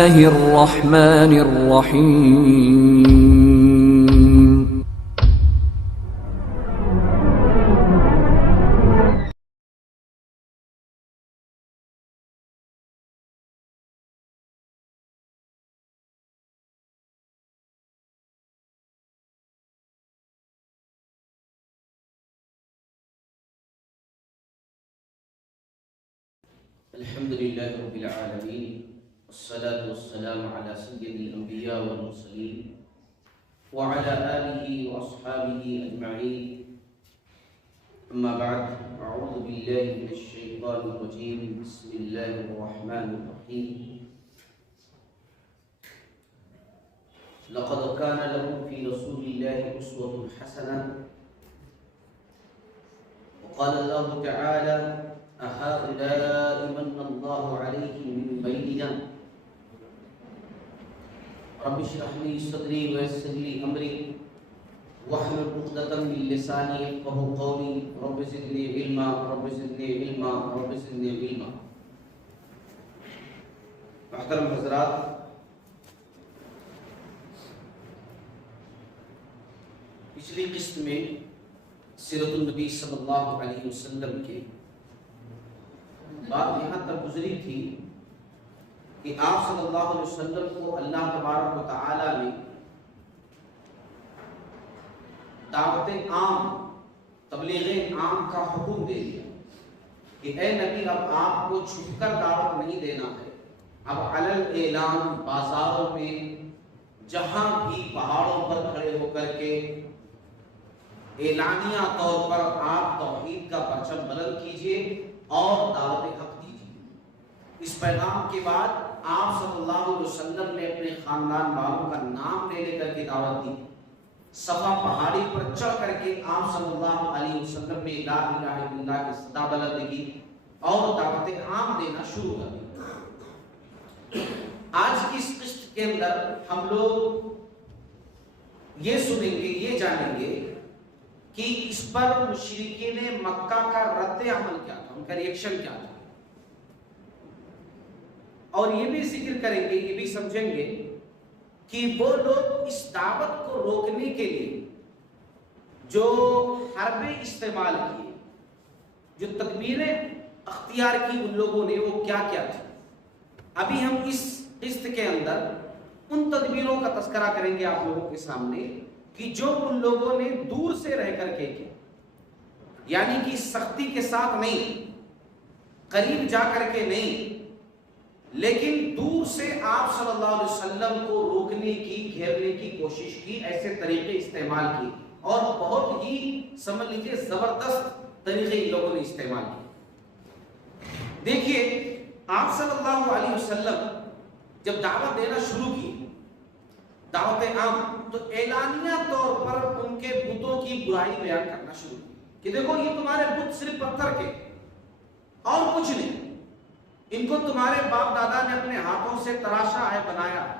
الله الرحمن الرحيم. الحمد لله رب العالمين، والصلاة والسلام على سيد الأنبياء والمرسلين وعلى آله وأصحابه أجمعين. أما بعد، أعوذ بالله من الشيطان الرجيم. بسم الله الرحمن الرحيم. لقد كان لكم في رسول الله أسوة حسنة. وقال الله تعالى: أهؤلاء من الله عليهم من بيننا رب اشرح لي صدري ويسر لي أمري واحلل عقدة من لساني يفقهوا قولي رب زدني علما رب زدني علما رب زدني علما. محترم حضرات، پچھلی قسط میں سیرت النبی صلی اللہ علیہ وسلم کے بات یہاں تک گزری تھی کہ آپ صلی اللہ علیہ وسلم کو اللہ تبارک و تعالی نے دعوت عام، تبلیغ عام کا حکم دے دیا کہ اے نبی، اب آپ کو چھپ کر دعوت نہیں دینا ہے، اب علل اعلان بازاروں میں جہاں بھی پہاڑوں پر کھڑے ہو کر کے اعلانیہ طور پر آپ توحید کا پرچم بلند کیجئے اور دعوت حق دیجیے۔ اس پیغام کے بعد آپ صلی اللہ علیہ وسلم نے اپنے خاندان والوں کا نام لے کر کے دعوت دی۔ صفا پہاڑی پر چڑھ کر کے آپ صلی اللہ علیہ وسلم نے لا الہ الا اللہ کی صدا بلند کی اور دعوت عام دینا شروع کر دی۔ آج کی اس قسط کے اندر ہم لوگ یہ سنیں گے، یہ جانیں گے کہ اس پر مشرکین مکہ کا رد عمل کیا تھا، ان کا ریئیکشن کیا تھا، اور یہ بھی ذکر کریں گے، یہ بھی سمجھیں گے کہ وہ لوگ اس دعوت کو روکنے کے لیے جو حربیں استعمال کیے، جو تدبیریں اختیار کی ان لوگوں نے، وہ کیا کیا تھی۔ ابھی ہم اس قسط کے اندر ان تدبیروں کا تذکرہ کریں گے آپ لوگوں کے سامنے کہ جو ان لوگوں نے دور سے رہ کر کے کیا، یعنی کہ سختی کے ساتھ نہیں، قریب جا کر کے نہیں، لیکن دور سے آپ صلی اللہ علیہ وسلم کو روکنے کی، گھیرنے کی کوشش کی، ایسے طریقے استعمال کی اور بہت ہی سمجھ لیجیے زبردست طریقے ان لوگوں نے استعمال کی۔ دیکھیے، آپ صلی اللہ علیہ وسلم جب دعوت دینا شروع کی، دعوت عام، تو اعلانیہ طور پر ان کے بتوں کی برائی بیان کرنا شروع کی کہ دیکھو یہ تمہارے بت صرف پتھر کے اور کچھ نہیں، ان کو تمہارے باپ دادا نے اپنے ہاتھوں سے تراشا ہے، بنایا ہے،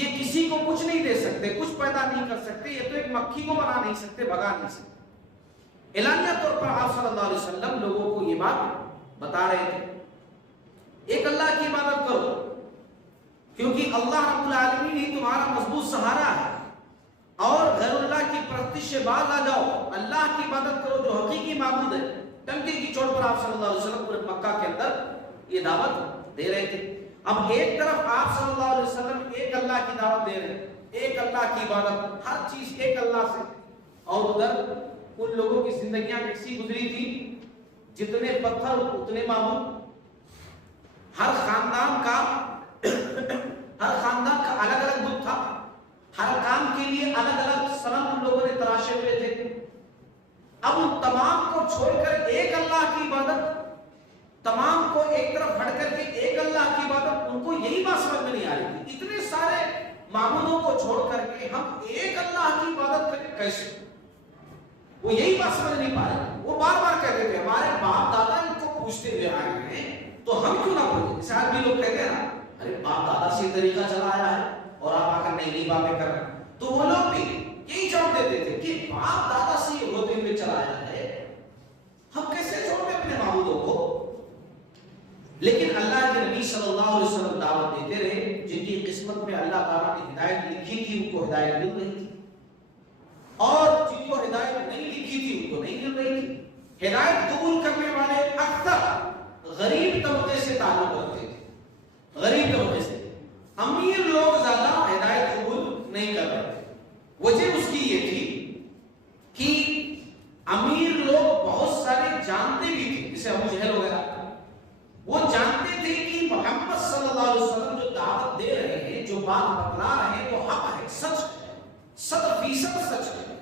یہ کسی کو کچھ نہیں دے سکتے، کچھ پیدا نہیں کر سکتے، یہ تو ایک مکھی کو بنا نہیں سکتے، بھگا نہیں سکتے۔ اعلانیہ طور پر آپ صلی اللہ علیہ وسلم لوگوں کو یہ بات بتا رہے تھے، ایک اللہ کی عبادت کرو کیونکہ اللہ رب العالمین ہی تمہارا مضبوط سہارا ہے، اور غیر اللہ کی پرستش سے باز آ جاؤ، اللہ کی عبادت کرو جو حقیقی معبود ہے۔ ٹنکے کی چوٹ پر آپ صلی اللہ علیہ وسلم پورے مکہ کے اندر یہ دعوت دے رہے تھے۔ اب ایک طرف آپ صلی اللہ علیہ وسلم ایک اللہ کی دعوت دے رہے ہیں، ایک اللہ کی عبادت، ہر چیز ایک اللہ سے، اور ادھر ان لوگوں کی زندگیاں کیسی گزری تھی، جتنے پتھر اتنے معبود، ہر خاندان کا الگ الگ بت تھا، ہر کام کے لیے الگ الگ صنم ان لوگوں نے تراشے ہوئے تھے۔ اب ان تمام کو چھوڑ کر ایک اللہ کی عبادت، تمام کو ایک طرف ہٹ کر کے ایک اللہ کی عبادت، ان کو یہی بات سمجھ میں نہیں آ رہی تھی، اتنے سارے معبودوں کو چھوڑ کر کے ہم ایک اللہ کی عبادت کریں کیسے، وہ یہی بات سمجھ نہیں پا رہے۔ وہ بار بار کہتے تھے ہمارے باپ دادا ان کو پوچھتے ہوئے آئے ہیں تو ہم کیوں نہ پوچھیں۔ جیسے آج بھی لوگ کہتے ہیں نا، ارے باپ دادا سے طریقہ چلا آیا ہے اور آپ آ کر نئی نئی باتیں کر رہے ہیں، تو وہ لوگ بھی یہی جواب دیتے تھے کہ باپ دادا سے یہ ہوتے ہوئے چلا آیا ہے، ہم کیسے چھوڑ دیں اپنے معبودوں کو۔ لیکن اللہ کے نبی صلی اللہ علیہ وسلم دعوت دیتے رہے میں اللہ تعالیٰ نے ہدایت لکھی تھی ان کو ہدایت مل رہی تھی، اور جن کو ہدایت نہیں لکھی تھی ان کو نہیں مل رہی تھی۔ ہدایت قبول کرنے والے اکثر غریب طبقے سے تعلق رکھتے تھے، غریب طبقے سے، امیر لوگ زیادہ ہدایت قبول نہیں کر رہے تھے۔ وجہ اس کی یہ تھی کہ امیر لوگ بہت سارے جانتے بھی تھے، جیسے ابو جہل وغیرہ، وہ جانتے تھے کہ محمد صلی اللہ علیہ وسلم جو دعوت دے رہے ہیں، جو بات بتلا رہے ہیں، وہ حق ہے، سچ ہے، 100% سچ ہے،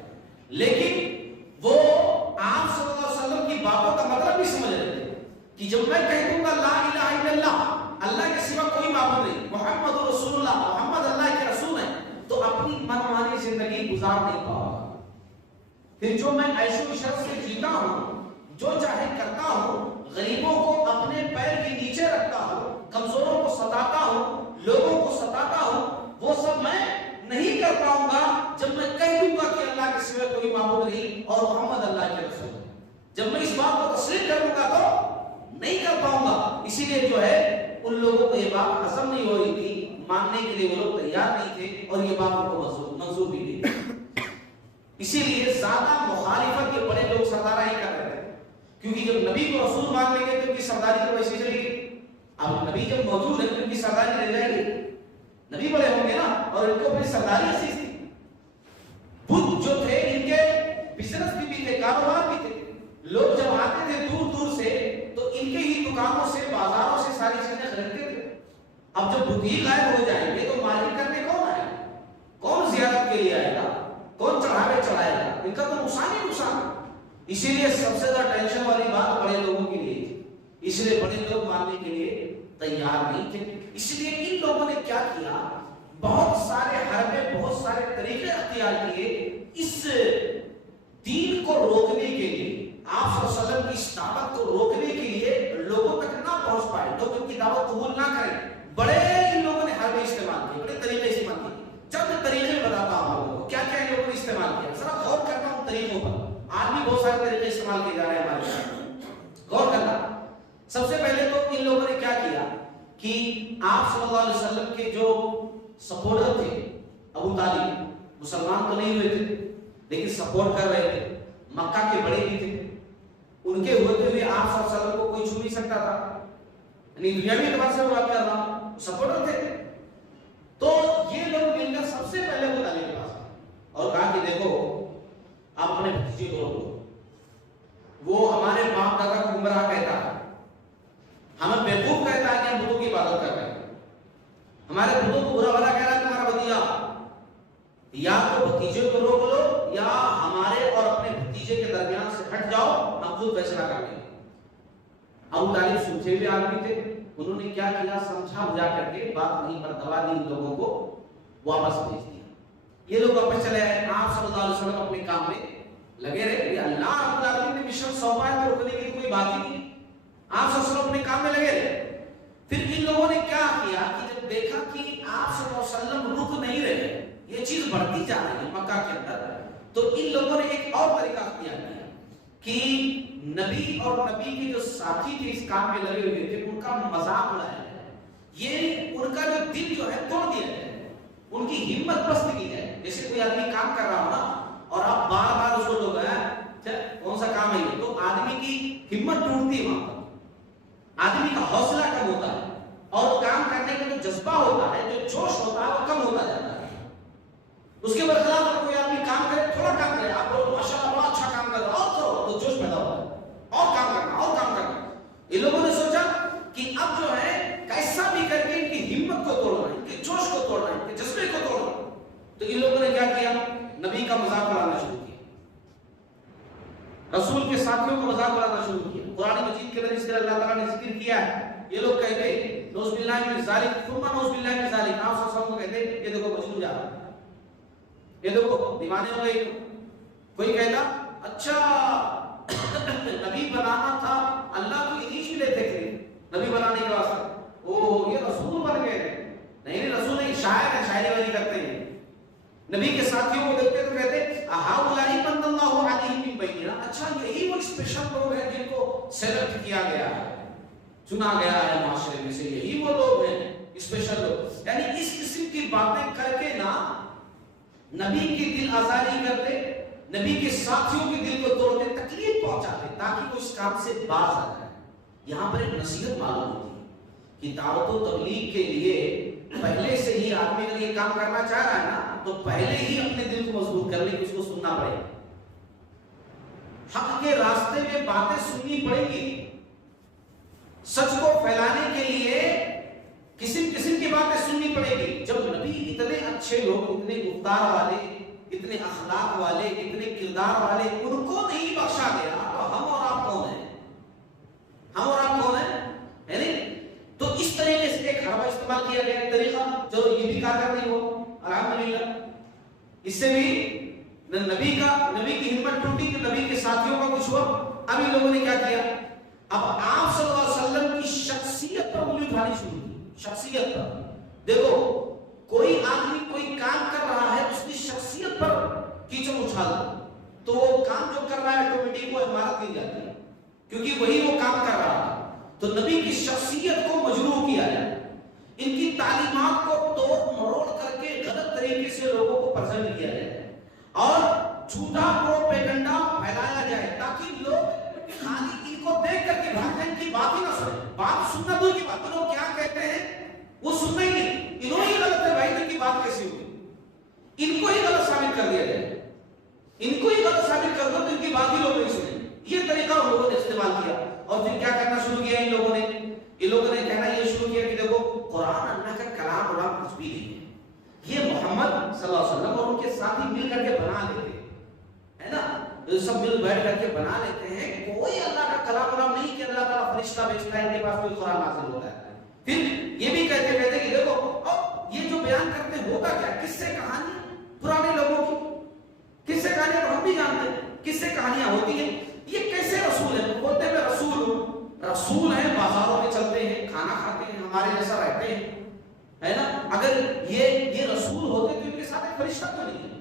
لیکن وہ آپ صلی اللہ علیہ وسلم کی باتوں کا مطلب بھی سمجھ رہے تھے کہ جب میں کہہ دوں گا لا الہ الا اللہ، اللہ کے سوا کوئی معبود نہیں، محمد رسول اللہ، محمد اللہ کے رسول ہیں، تو اپنی منمانی زندگی گزار نہیں پاؤں گا۔ پھر جو میں عیش و عشرت سے جیتا ہوں، جو چاہے کرتا ہوں، غریبوں کو اپنے پیر کے نیچے رکھتا ہوں، کمزوروں کو ستاتا ہوں، لوگوں کو ستاتا ہوں، وہ سب میں نہیں کر پاؤں گا جب میں کہہ دوں گا کہ اللہ کے سوا کوئی معبود نہیں اور محمد اللہ کے رسول ہے۔ جب میں اس بات کو تسلیم کروں گا تو نہیں کر پاؤں گا۔ اسی لیے جو ہے ان لوگوں کو یہ بات ہضم نہیں ہو رہی تھی، ماننے کے لیے وہ لوگ تیار نہیں تھے، اور یہ بات ان کو منظور بھی نہیں تھی۔ اسی لیے زیادہ مخالفت یہ بڑے لوگ سردار ہی کر رہے تھے، کیونکہ جب نبی کو رسول مان لیں گے تو ان کی سرداری تو ویسے چلے گی۔ اب نبی جب موجود ہے تو ان کی سرداری رہ جائے گی، نبی بڑے ہوں گے نا، اور ان کو اپنی سرداری عزیز تھی۔ بدھ جو تھے ان کے بزنس بھی تھے، کاروبار بھی تھے، لوگ جب آتے تھے دور دور سے تو ان کے ہی دکانوں سے، بازاروں سے ساری چیزیں خریدتے تھے۔ اب جب بدھ ہی غائب ہو جائیں گے تو مالک کرنے کون آئے گا؟ کون زیارت کے لیے آئے گا؟ کون چڑھاوے چڑھائے گا؟ ان کا تو نقصان ہی نقصان۔ اسی لیے سب سے زیادہ ٹینشن والی بات بڑے لوگوں کے لیے تھی، اس لیے بڑے لوگ ماننے کے لیے تیار نہیں تھے۔ اس لیے ان لوگوں نے کیا کیا، بہت سارے حربے، بہت سارے طریقے اختیار کیے اس دین کو روکنے کے لیے، آپ صلی اللہ علیہ وسلم کی اس دعوت کو روکنے کے لیے لوگوں تک نہ پہنچ پائے، لوگ ان کی دعوت قبول نہ کریں۔ بڑے ان لوگوں نے حربے استعمال کیے، بڑے طریقے استعمال کیے۔ چند طریقے بتاتا ہوں آپ لوگوں کو کیا کیا ان لوگوں نے استعمال کیا، ذرا غور کرنا ان طریقوں پر۔ آج بھی بہت سارے طریقے استعمال کیے جا رہے ہیں ہمارے ساتھ، غور کرنا۔ سب سے پہلے تو ان لوگوں نے کیا کیا کہ آپ صلی اللہ علیہ وسلم کے جو سپورٹر تھے، ابو طالب، مسلمان تو نہیں ہوئے تھے لیکن سپورٹ کر رہے تھے، مکہ کے بڑے بھی تھے، ان کے ہوتے ہوئے آپ صلی اللہ علیہ وسلم کو کوئی چھو نہیں سکتا تھا، یعنی دنیاوی اعتبار سے بات کر رہا ہوں، سپورٹر تھے۔ تو یہ لوگ مل کر سب سے پہلے ابو طالب کے پاس اور کہا کہ دیکھو آپ اپنے بھتیجے کو روکو، وہ ہمارے باپ دادا کو گمراہ کہتا ہے، ہمیں بیوقوف کہتا ہے کہ ہم بتوں کی عبادت کر رہے ہیں، ہمارے بتوں کو برا بھلا کہہ رہا ہے تمہارا بھتیجا، یا تو بھتیجے کو روک لو یا ہمارے اور اپنے بھتیجے کے درمیان سے ہٹ جاؤ، ہم خود فیصلہ کر لیں گے۔ ابو طالب سوچے ہوئے آدمی تھے، انہوں نے کیا کیا، سمجھا بجھا کر کے بات وہیں پر دبا دی، ان لوگوں کو واپس بھیج دیا۔ یہ لوگ واپس چلے آئے، آپ صلی اللہ علیہ وسلم اپنے کام میں لگے رہے۔ یہ اللہ رب العالمین نے مشن سونپا ہے تو رکنے کی کوئی بات ہی نہیں، آپ صلی اللہ علیہ وسلم اپنے کام میں لگے رہے۔ پھر ان لوگوں نے کیا کیا کہ جب دیکھا کہ آپ صلی اللہ علیہ وسلم رک نہیں رہے، یہ چیز بڑھتی جا رہی ہے مکہ کے اندر، تو ان لوگوں نے ایک اور طریقہ اختیار کیا کہ نبی اور نبی کے جو ساتھی تھے اس کام میں لگے ہوئے تھے، ان کا مذاق اڑایا جائے، یہ ان کا جو دل جو ہے توڑ دیا جائے، ان کی ہمت پست کی جائے۔ جیسے کوئی آدمی کام کر رہا ہو نا اور آپ بار بار اس کو لوگ کون سا کام ہے یہ، تو آدمی کی ہمت ٹوٹتی ہے، وہاں پر آدمی کا حوصلہ کم ہوتا ہے اور کام کرنے کا جو جذبہ ہوتا ہے، جو جوش ہوتا ہے، وہ کم ہوتا جاتا ہے۔ اس کے برخلاف اگر کوئی آدمی کام کرے، تھوڑا کام کرے، آپ بولو ماشاءاللہ بڑا اچھا کام کر رہا ہے، اور کرو، تو جوش پیدا ہوتا ہے، اور کام کرنا، اور کام کرنا۔ ان لوگوں نے سوچا کہ اب جو ہے کیسا بھی کر کے ان کی ہمت کو توڑنا ہے، ان کے جوش کو توڑنا ہے، ان کے جذبے کو توڑنا ہے۔ تو ان لوگوں نے کیا کیا، نبی کا مذاق اڑانا شروع کیا، رسول کے ساتھیوں کو مذاق اڑانا شروع کیا۔ قرآن مجید کے اندر اس طرح اللہ تعالیٰ نے ذکر کیا ہے، یہ لوگ کہتے نعوذ باللہ من ذالک ثم نعوذ باللہ من ذالک، آپ صلی اللہ علیہ وسلم کو کہتے یہ دیکھو مجنون جا رہا ہے، یہ دیکھو دیوانے ہو گئے۔ کوئی کہتا اچھا نبی بنانا تھا، اللہ کو انیش ملے تھے نبی بنانے کے واسطے، اوہ یہ رسول بن گئے، نہیں رسول نہیں، شاعر ہے، شاعری بازی کرتے ہیں۔ نبی کے ساتھیوں کو دیکھتے تو کہتے اہؤلاء من اللہ علیہم من بیننا، اچھا یہی وہ اسپیشل لوگ ہیں جن کو سلیکٹ کیا گیا ہے، چنا گیا ہے معاشرے میں سے، یہی وہ لوگ ہیں اسپیشل لوگ۔ یعنی اس قسم کی باتیں کر کے نا نبی کی دل آزاری کرتے، نبی کے ساتھیوں کے دل کو توڑتے، تکلیف پہنچاتے تاکہ وہ اس کام سے باز آ جائے۔ یہاں پر ایک نصیحت معلوم ہوتی ہے کہ دعوت و تبلیغ کے لیے پہلے سے ہی آدمی اگر یہ کام کرنا چاہ رہا ہے نا تو پہلے ہی اپنے دل کو مضبوط کر لے کہ اس کو سننا پڑے گا، حق کے راستے میں باتیں سننی پڑیں گی، سچ کو پھیلانے کے لیے قسم قسم کی باتیں سننی پڑے گی۔ جب نبی اتنے اچھے لوگ، اتنے گفتار والے، اتنے اخلاق والے، اتنے کردار والے، ان کو نہیں بخشا گیا تو ہم اور آپ کون ہیں؟ ہم اور آپ کون ہیں؟ ہے نہیں؟ تو اس طریقے سے ایک حربہ استعمال کیا گیا، ایک طریقہ جو یہ بھی کارگر ہو الحمدللہ۔ اس سے بھی نبی کی ہمت ٹوٹی کہ نبی کے ساتھیوں کا کچھ ہوا۔ اب ان لوگوں نے کیا کیا؟ اب آپ صلی اللہ علیہ وسلم کی شخصیت پر انگلی اٹھانی شروع کی۔ شخصیت پر دیکھو، کوئی آدمی کوئی کام کر رہا ہے، اس کی شخصیت پر کیچڑ اچھال دو تو وہ کام جو کر رہا ہے آٹومیٹک وہ عمارت نہیں جاتی ہے، کیونکہ وہی وہ کام کر رہا ہے۔ تو نبی کی شخصیت کو مجروح کیا جائے، ان کی تعلیمات کو توڑ مروڑ کر کے غلط طریقے سے لوگوں کو پرزنٹ کیا جائے اور جھوٹا پروپیگنڈا پھیلایا جائے تاکہ لوگ خالی ان کو دیکھ کر کے بھاگ جائیں، کی بات ہی نہ سنیں۔ بات سننا دور کی بات، لوگ کیا کہتے ہیں وہ سننا ہی نہیں، انہوں ہی غلط ہے بھائی، ان کی بات کیسی ہوگی؟ ان کو ہی غلط ثابت کر دیا جائے، ان کو ہی غلط ثابت کر دو تو ان کی بات ہی لوگ نہیں سنیں۔ یہ طریقہ ان لوگوں نے استعمال کیا اور پھر کیا کرنا شروع کیا ان لوگوں نے کہنا یہ شروع کیا کہ دیکھو قرآن اللہ کا کلام اور کچھ بھی نہیں ہے، یہ محمد صلی اللہ علیہ وسلم اور ان کے ساتھی مل کر کے بنا لیتے ہیں نا، سب مل بیٹھ کر کے بنا لیتے ہیں، کوئی اللہ کا کلام نہیں کہ اللہ تعالیٰ فرشتہ بھیجتا ہے ان کے پاس کوئی قرآن نازل ہوتا ہے۔ پھر یہ بھی کہتے کہ دیکھو اب یہ جو بیان کرتے ہیں ہوتا کیا، کس سے کہانی پرانے لوگوں کی، کس سے کہانیاں تو ہم بھی جانتے ہیں، کس سے کہانیاں ہوتی ہیں، یہ کیسے رسول ہیں؟ بولتے ہیں میں رسول ہوں، رسول ہیں، بازاروں میں چلتے ہیں، کھانا کھاتے ہیں، ہمارے جیسا رہتے ہیں، ہے نا؟ اگر یہ رسول ہوتے تو ان کے ساتھ ایک فرشتہ تو نہیں ہے،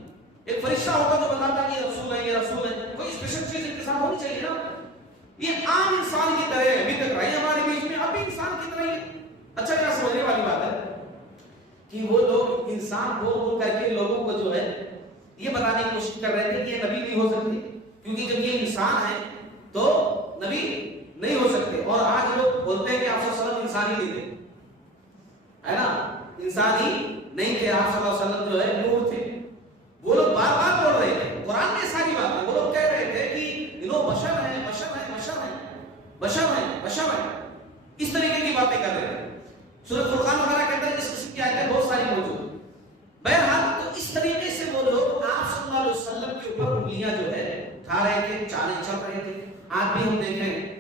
ایک فرشتہ ہوتا تو بتاتا کہ یہ رسول ہے، یہ رسول ہے، کوئی اسپیشل چیز ان کے ساتھ ہونی چاہیے نا۔ یہ عام انسان کی طرح ہے، ابھی تک رہے ہمارے بیچ میں، اب بھی انسان کی طرح ہی۔ اچھا کیا سمجھنے والی بات ہے کہ وہ لوگ انسان بول کر کے لوگوں کو جو ہے یہ بتانے کی کوشش کر رہے تھے کہ یہ نبی نہیں ہو سکتے، کیونکہ جب یہ انسان ہے تو نبی نہیں ہو سکتے۔ اور آج لوگ بولتے ہیں کہ آپ صلی اللہ علیہ وسلم انسان ہی نہیں تھے، ہے نا، انسان ہی نہیں تھے، آپ صلی اللہ علیہ وسلم جو ہے نور تھے۔ وہ لوگ بار بار بول رہے تھے، قرآن میں ساری بات ہے، وہ لوگ کہہ رہے تھے کہ انہوں بشر ہیں، بشر ہیں، بشر ہیں، بشر ہیں، بشر ہیں، اس طریقے کی باتیں کر رہے تھے۔ سورۃ فرقان وغیرہ کے اندر اس قسم کی آیتیں بہت ساری موجود۔ بہرحال تو اس طریقے سے وہ لوگ آپ صلی اللہ علیہ وسلم کے اوپر انگلیاں جو ہے اٹھا رہے تھے، چالیں چل رہے تھے۔ آج بھی ہم دیکھ رہے ہیں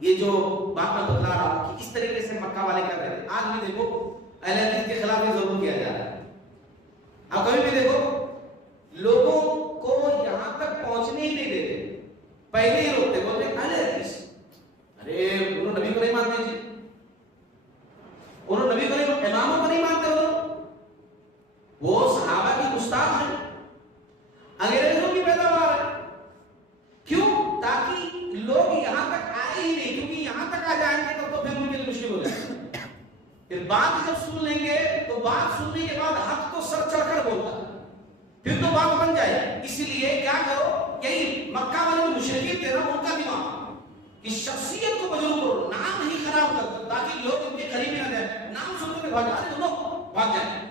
یہ جو بات میں بتلا رہا ہوں کہ اس طریقے سے مکہ والے کر رہے تھے، آج بھی دیکھو اہل حدیث کے خلاف یہ ضرور کیا جا رہا ہے۔ اب کبھی بھی دیکھو لوگوں کو یہاں تک پہنچنے ہی نہیں دیتے، پہلے ہی روکتے، بولتے اہل حدیث، ارے انہوں نبی کو نہیں مانتے جی، انہوں نبی کو نہیں، اماموں کو نہیں مانتے، وہ صحابہ کی گستاخ ہیں، انگریزوں کی پیداوار ہے۔ کیوں؟ تاکہ لوگ یہاں تک آئے ہی نہیں، کیونکہ یہاں تک آ جائیں گے تو پھر ان کے لیے مشکل ہو جائے گا۔ پھر بات جب سن لیں گے تو بات سننے کے بعد حق تو سر چڑھ کر بولتا ہے، پھر تو بات بن جائے گی۔ اسی لیے کیا کرو، یہی مکہ والے جو مشرکین تھے نا، ان کا دماغ کہ شخصیت کو مجروح کرو، نام نہیں خراب کر دو تاکہ لوگ ان کے قریب نہ جائیں، نام سننے کے بھاگ جائیں، لوگ بھاگ جائیں۔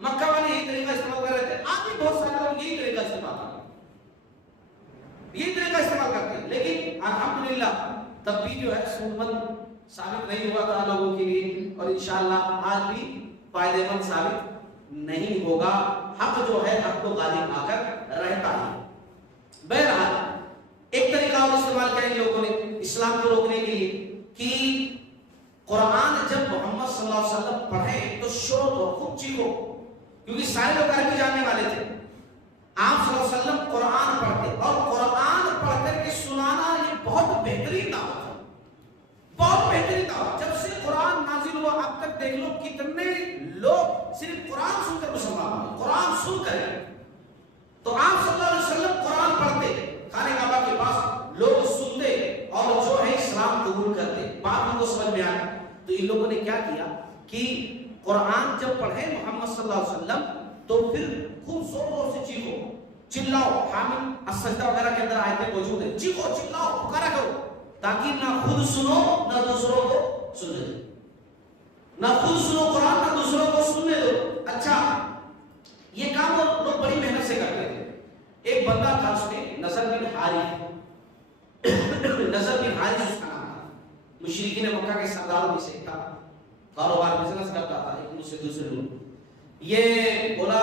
مکہ والے یہی طریقہ استعمال کر رہے تھے، آج بھی بہت سارے لوگ یہی طریقہ استعمال کرتے ہیں، یہی طریقہ استعمال کرتے ہیں، لیکن الحمدللہ تب بھی جو ہے سنت ثابت نہیں ہوا تھا لوگوں کے لیے، اور انشاءاللہ آج بھی فائدہ مند ثابت نہیں ہوگا۔ حق جو ہے حق کو غالب آ کر رہتا ہے۔ بہرحال ایک طریقہ اور استعمال کیا ان لوگوں نے اسلام کو روکنے کے لیے کہ قرآن جب محمد صلی اللہ علیہ وسلم پڑھے تو شور دو، خوب چیخو، کیونکہ سارے لوگ عربی جاننے والے تھے۔ آپ صلی اللہ علیہ وسلم قرآن پڑھتے اور قرآن پڑھ کر کے سنانا یہ بہت بہترین دعوت ہے، بہت بہترین دعوت۔ جب سے قرآن نازل ہوا اب تک دیکھ لو کتنے لوگ صرف قرآن سن کر مسلمان ہوئے، قرآن سن کر۔ تو آپ صلی اللہ علیہ وسلم قرآن پڑھتے، خانہ کعبہ کے پاس لوگ سنتے اور جو ہے اسلام قبول کرتے، بات ان کو سمجھ میں آئی۔ تو ان لوگوں نے کیا کیا کہ قرآن جب پڑھیں محمد صلی اللہ علیہ وسلم تو پھر خوب زور سے چیخو چلاؤ. حامد السجدہ وغیرہ کے اندر آیتیں موجود ہیں. چیخو چلاؤ پکارا کرو تاکہ نہ خود سنو نہ دوسروں کو سننے دو. نہ خود سنو قرآن نہ دوسروں کو سننے دو. اچھا یہ کام لوگ بڑی محنت سے کرتے تھے. ایک بندہ تھا اس نے نصر بن حارث اس کا نام تھا. مشرکین مکہ کے سرداروں میں سے تھا. کاروبار بزنس کرتا تھا ایک ملک سے دوسرے ملک. یہ بولا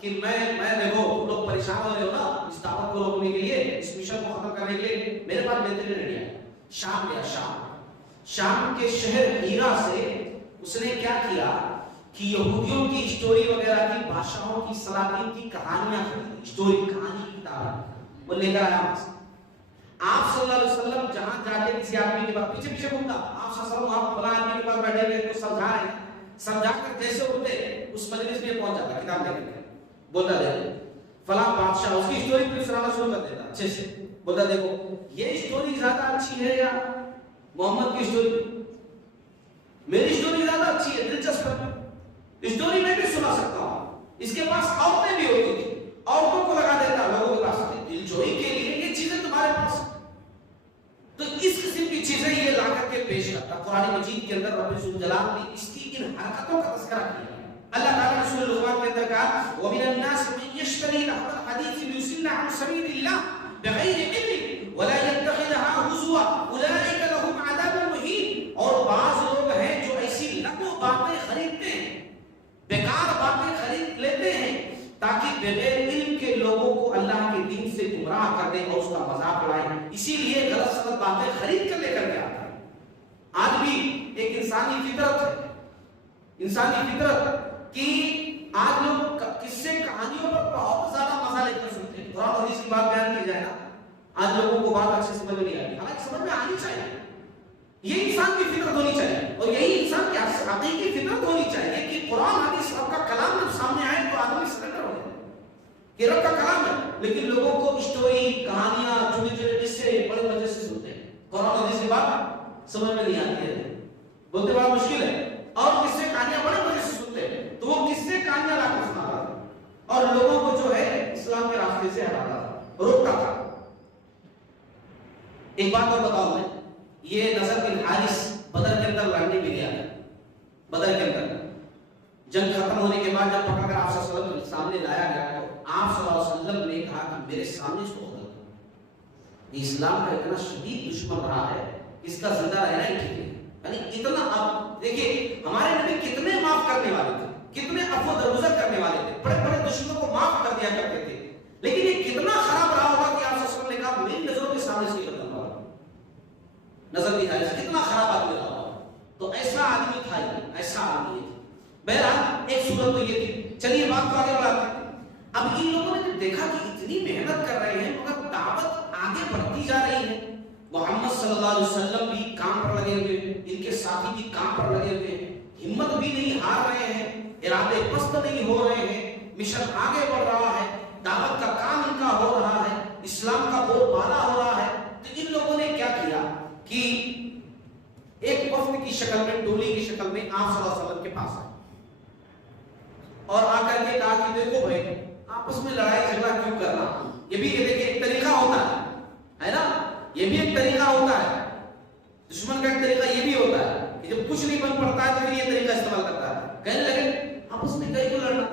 کہ میں دیکھو تم لوگ پریشان ہو رہے ہو نا اس دعوت کو روکنے کے لیے, اس مشن کو ختم کرنے کے لیے, میرے پاس بہترین آئیڈیا ہے. شام گیا. شام کے شہر ہیرا سے اس نے کیا کیا کہ یہودیوں کی اسٹوری وغیرہ کی, بادشاہوں کی, سلاطین کی کہانیاں, اسٹوری کہانی کی کتاب وہ لے کر آیا. آپ صلی اللہ علیہ وسلم جہاں جاتے کسی آدمی کے پاس پیچھے گھومتا, آپ صلی اللہ علیہ وسلم آپ فلاں آدمی کے پاس بیٹھے ہوئے کو سمجھا رہے ہیں, سمجھا کر جیسے اٹھتے اس مجلس میں پہنچ جاتا کتاب لے کر بولتا دیکھو فلاں بادشاہ, اس کی اسٹوری پھر سنانا شروع کر دیتا اچھے سے. بولتا دیکھو یہ اسٹوری زیادہ اچھی ہے یا محمد کی اسٹوری؟ میری اسٹوری زیادہ اچھی ہے, دلچسپ ہے, اسٹوری میں بھی سنا سکتا ہوں. اس کے پاس عورتیں بھی ہوتی تھی, عورتوں کو لگا دیتا لوگوں کے پاس دل جوئی کے لیے یہ چیزیں تمہارے پاس. تو اس قسم کی چیزیں یہ لا کر کے پیش کرتا. قرآن مجید کے اندر رب ذوالجلال نے اس کی ان حرکتوں کا تذکرہ کیا. اللہ تعالیٰ نے سورہ لقمان کے اندر کہا وَمِنَ النَّاسِ مَن يَشْتَرِي لَهْوَ الْحَدِيثِ لِيُضِلَّ عَن سَبِيلِ اللَّهِ بِغَيْرِ عِلْمٍ وَلَا يَتَّخِذَهَا هُزُوًا أُولَٰئِكَ لَهُمْ عَذَابٌ مُهِينٌ. اور بعض لوگ ہیں جو ایسی لغو باتیں خریدتے ہیں, بیکار باتیں خرید لیتے ہیں تاکہ بغیر علم کے لوگوں کو اللہ کے دین سے گمراہ کر دیں اور اس کا مذاق اڑائیں. اسی لیے غلط سلط باتیں خرید کر لے کر کے آتا ہے. آج بھی ایک انسانی فطرت ہے, انسانی فطرت کی آج لوگ قصے کہانیوں پر بہت زیادہ مزہ لے کر سنتے ہیں. قرآن حدیث کی بات بیان کی جائے نا, آج لوگوں کو بات اچھے سمجھ میں نہیں آتی, حالانکہ سمجھ میں آنی چاہیے. یہ انسان کی فطرت ہونی چاہیے اور یہی انسان کی حقیقی فطرت ہونی چاہیے کہ قرآن حدیث رب کا کلام جب سامنے آئے تو آدمی سرنڈر ہو جائے کہ رب کا کلام ہے. لیکن لوگوں کو اسٹوری کہانیاں چھوٹے چھوٹے قصے بڑے مزے سے سنتے ہیں. قرآن حدیث کی بات سمجھ میں نہیں آتی ہے, بولتے بڑا مشکل ہے. اور قصے کہانیاں بڑے مزے سے سنتے ہیں تو وہ قصے کہانیاں لا کر سنا رہا تھا اور لوگوں کو جو ہے اسلام کے راستے سے ہٹاتا تھا, روکتا تھا. ایک بات اور بتاؤں میں, یہ نصر بن حارث بدر کے اندر لڑنے بھی گیا. بدر کے اندر جنگ ختم ہونے کے بعد جب پکڑ کر آپ صلی اللہ علیہ وسلم کے سامنے لایا گیا تو آپ صلی اللہ علیہ وسلم نے کہا کہ میرے سامنے اس کو قتل کرو. یہ اسلام کا اتنا شدید دشمن رہا ہے, اس کا زندہ رہنا ہی ٹھیک ہے. یعنی اتنا, آپ دیکھیے ہمارے نبی کتنے معاف کرنے والے تھے, کتنے عفو درگزر کرنے والے تھے, بڑے بڑے دشمنوں کو معاف کر دیا کرتے تھے. لیکن یہ کتنا خراب رہا ہوگا کہ آپ صلی اللہ علیہ وسلم نے کہا میری نظروں کے سامنے اس کی قتل کرو. نظر نہیں آئی, کتنا خراب آدمی رہا ہوگا. تو ایسا آدمی تھا, ایسا آدمی ہے. بہرحال ایک صورت تو یہ تھی. چلیے بات کو آگے بڑھاتے ہیں. اب ان لوگوں نے جب دیکھا کہ اتنی محنت کر رہے ہیں مگر دعوت آگے بڑھتی جا رہی ہے, محمد صلی اللہ علیہ وسلم بھی کام پر لگے ہوئے, ان کے ساتھی بھی کام پر لگے ہوئے ہیں, ہمت بھی نہیں ہار رہے ہیں, ارادے پست نہیں ہو رہے ہیں, مشن آگے بڑھ رہا ہے, دعوت کا کام ان کا ہو رہا ہے, اسلام کا بول بالا ہو رہا ہے. تو ان لوگوں نے کیا کیا کہ ایک وفد کی شکل میں, ٹولی کی شکل میں آپ صلی اللہ علیہ وسلم کے پاس آئے اور آ کر کے کہا کہ دیکھو بھائی آپس میں لڑائی جھگڑا کیوں کرنا. یہ بھی دیکھیں ایک طریقہ ہوتا ہے نا, یہ بھی ایک طریقہ ہوتا ہے. دشمن کا ایک طریقہ یہ بھی ہوتا ہے کہ جب کچھ نہیں بن پڑتا ہے تو پھر یہ طریقہ استعمال کرتا ہے. کہنے لگے آپس میں کہیں کیوں لڑنا,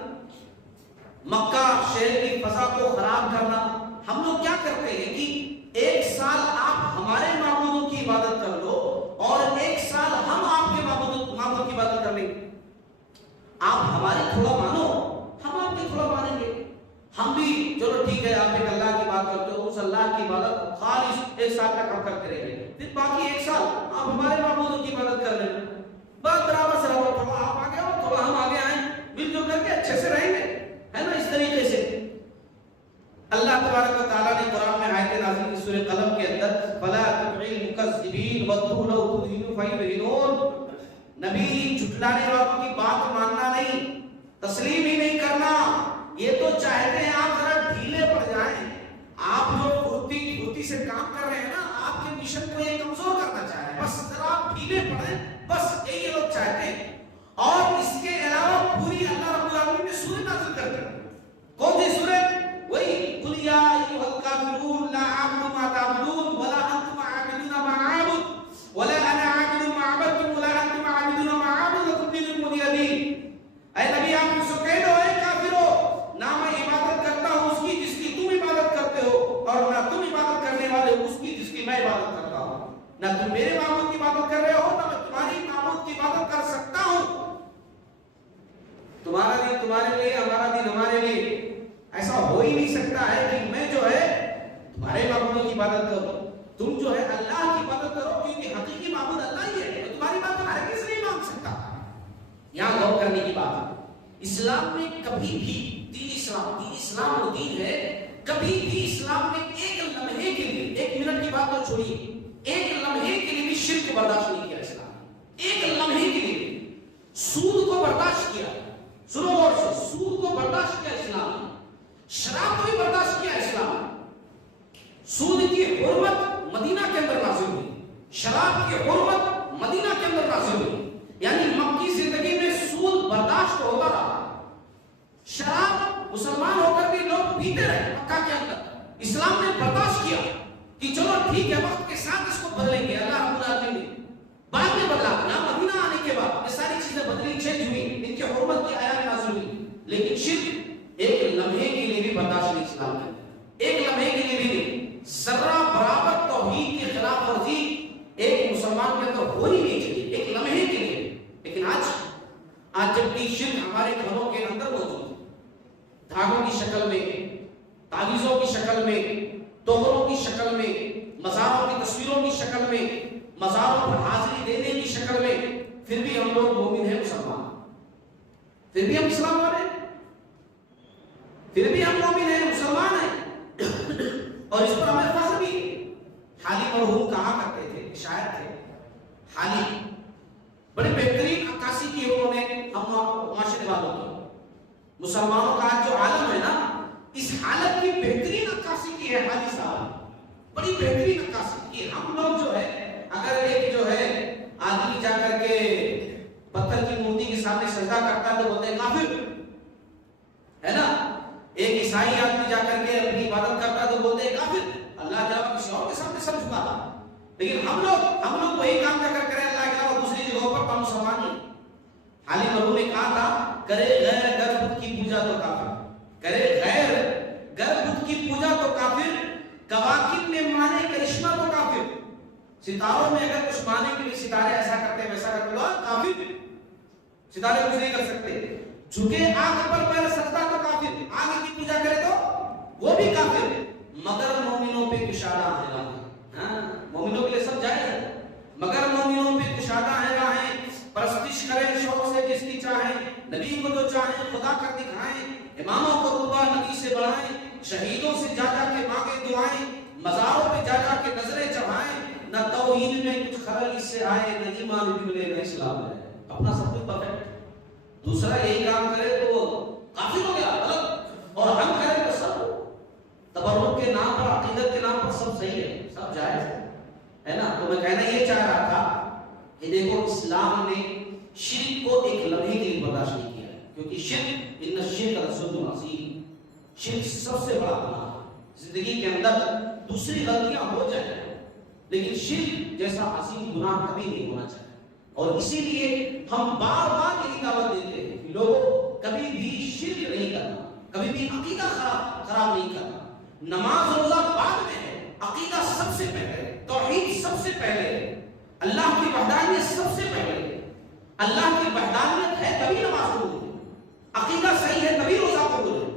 مکہ شہر کی فضا کو خراب کرنا. ہم لوگ کیا کرتے ہیں کہ ایک سال آپ ہمارے معبودوں کی عبادت کر لو اور ایک سال ہم آپ کے معبودوں کی عبادت کر لیں گے. آپ ہماری تھوڑا مانو, ہم آپ کی تھوڑا مانیں گے. ہم بھی چلو ٹھیک ہے, آپ ایک اللہ کی بات کرتے ہو, اس اللہ کی عبادت خالص ایک سال تک ہم کرتے رہیں گے, پھر باقی ایک سال آپ ہمارے معبودوں کی عبادت کر لیں. بس برابر سے رہو, تھوڑا آپ آگے آؤ, تھوڑا ہم آگے آئیں, مل جل کر کے اچھے سے رہیں گے, ہے نا. اس طریقے سے اللہ تبارک و تعالیٰ نے قرآن میں آیت نازل کی سورہ قلم کے اندر فَلَا تُطِعِ الْمُكَذِّبِينَ وَدُّوا لَوْ تُدْهِنُ فَيُدْهِنُونَ. نبی جھٹلانے والوں کی بات ماننا نہیں, تسلیم ہی نہیں کرنا. یہ تو چاہتے ہیں آپ ذرا ڈھیلے پڑ جائیں. آپ جو پھرتی سے کام کر رہے ہیں نا, آپ کے مشن کو یہ کمزور کرنا چاہ رہے ہیں, بس ذرا آپ ڈھیلے پڑیں, بس یہی لوگ چاہتے ہیں. اور اس کے کون سی سورت؟ وہی قل یا ایھا الکافرون لا اعبد ما تعبدون ولا انتم عابدون ما اعبد ولا انا عابد ما عبدتم ولا انتم عابدون ما اعبد لكم دینکم ولی دین. اے نبی آپ ان سے کہہ دو اے کافرو، نہ میں عبادت کرتا ہوں اس کی جس کی تم عبادت کرتے ہو، اور نہ تم عبادت کرنے والے ہو اس کی جس کی میں عبادت کرتا ہوں. نہ تم میرے معبود کی عبادت کر رہے ہو، نہ میں تمہاری معبود کی عبادت کر سکتا ہوں. تمہارا دین تمہارے لیے، ہمارا دین ہمارے لیے. ایسا ہو ہی نہیں سکتا ہے کہ میں جو ہے تمہارے معبودوں کی عبادت کروں، تم جو ہے اللہ کی عبادت کرو، کیونکہ حقیقی معبود اللہ ہی ہے. تمہاری بات ہرگز نہیں مان سکتا. یہاں غور کرنے کی بات ہے. اسلام میں کبھی بھی دین اسلام وہ دین ہے، کبھی بھی اسلام میں ایک لمحے کے لیے، ایک منٹ کی بات تو چھوڑیے، ایک لمحے کے لیے بھی شرک برداشت نہیں کیا اسلام نے. ایک لمحے کے لیے سود کو برداشت کیا. سنو غور سے، سود کو برداشت کیا اسلام نے. شراب کو بھی برداشت کیا اسلام نے. سود کی حرمت مدینہ کے اندر نازل ہوئی، شراب کی حرمت مدینہ کے اندر نازل ہوئی. یعنی مکی زندگی میں سود برداشت ہوتا رہا. شراب مسلمان ہو کر بھی لوگ پیتے رہے مکہ کے اندر. اسلام نے برداشت کیا کہ چلو ٹھیک ہے، وقت کے ساتھ اس کو بدلیں گے. اللہ رب العالمین نے بعد میں بدلا. یہاں مدینہ آنے کے بعد یہ ساری چیزیں بدلی، چینج ہوئی، ان کی حرمت کی آیات نازل ہوئی. لیکن شرک ایک لمحے کے لیے بھی برداشت نہیں اسلام نے. ایک لمحے کے لیے بھی نہیں. ذرہ برابر توحید کی خلاف ورزی ایک مسلمان کے اندر ہو ہی نہیں چاہیے، ایک لمحے کے لیے. لیکن آج جب بھی شرک ہمارے گھروں کے اندر موجود ہے، دھاگوں کی شکل میں، تعویذوں کی شکل میں، توہروں کی شکل میں، مزاروں کی تصویروں کی شکل میں، مزاروں پر حاضری دینے کی شکل میں، پھر بھی ہم لوگ مومن ہیں، مسلمان، پھر بھی ہم اسلام والے ہیں، پھر بھی ہم مومن ہیں، مسلمان ہیں. اور اس پر ہمیں فخر بھی ہے. حالی مرحوم کہا کرتے تھے، شاعر تھے حالی، بڑے بہترین عکاسی کی انہوں نے ہم معاشرے والوں کی. مسلمانوں کا جو عالم ہے نا، اس حالت کی بہترین عکاسی کی ہے حالی صاحب. بڑی بہترین عکاسی کی. ہم لوگ جو ہے، اگر ایک جو ہے آدمی جا کر کے پتھر کی مورتی کے سامنے سجدہ کرتا ہے تو بولتے ہیں کافر ہے نا. ایک عیسائی آدمی جا کر کے اپنی عبادت کرتا ہے تو بولتے ہیں کافر. اللہ کے علاوہ کسی اور کے سامنے سر جھکاتا. لیکن ہم لوگ وہی کام جا کر کریں اللہ کے علاوہ دوسری جگہوں پر. ہم مسلمان ہیں. حالی مرحوم نے کہا تھا، کرے غیر گر بت کی پوجا تو کافر، کرے غیر گر بت کی پوجا تو کافر، کواکب میں مانے کرشمہ تو کافر. ستاروں میں اگر کچھ مانے کے لیے ستارے ایسا کرتے ہیں ویسا کرتے ہیں کافر. ستارے کچھ نہیں کر سکتے. جھکے آنکھ پر پیر سجدہ تو کافر، آنکھ کی پوجا کرے تو وہ بھی کافر. مگر مومنوں پہ کشادہ ہے راہیں. مومنوں کے لیے سب جائز ہے، مگر مومنوں پہ کشادہ ہے راہیں. پرستش کریں شوق سے جس کی چاہیں، نبی کو جو چاہیں خدا کر دکھائیں. اماموں کو رتبہ نبی سے بڑھائیں، شہیدوں سے جا جا کے مانگے دعائیں. مزاروں پہ جا جا کے نظریں چڑھائیں. نہ توحید میں کچھ خلل اس سے آئے، نہ ایمان بھی ملے نہ اسلام ہے. اپنا سب کچھ پرفیکٹ، دوسرا یہی کام کرے تو کافر ہو گیا غلط، اور ہم کریں تو سب تبرک کے نام پر، عقیدت کے نام پر سب صحیح ہے، سب جائز ہے نا. تو میں کہنا یہ چاہ رہا تھا کہ دیکھو اسلام نے شرک کو ایک لمحے کے لیے برداشت نہیں کیا ہے، کیونکہ شرک ان الشرک لظلم عظیم، شرک سب سے بڑا گناہ ہے. زندگی کے اندر دوسری غلطیاں ہو جائیں لیکن شرک جیسا عظیم گناہ کبھی نہیں ہونا چاہیے. اور اسی لیے ہم بار بار یہی دعوت دیتے ہیں کہ لوگوں کبھی بھی شرک نہیں کرنا، کبھی بھی عقیدہ خراب نہیں کرنا. نماز روزہ بعد میں ہے، عقیدہ سب سے پہلے، توحید سب سے پہلے، اللہ کی وحدانیت سب سے پہلے. اللہ کی وحدانیت ہے تبھی نماز قبول ہے، عقیدہ صحیح ہے تبھی روزہ قبول ہے،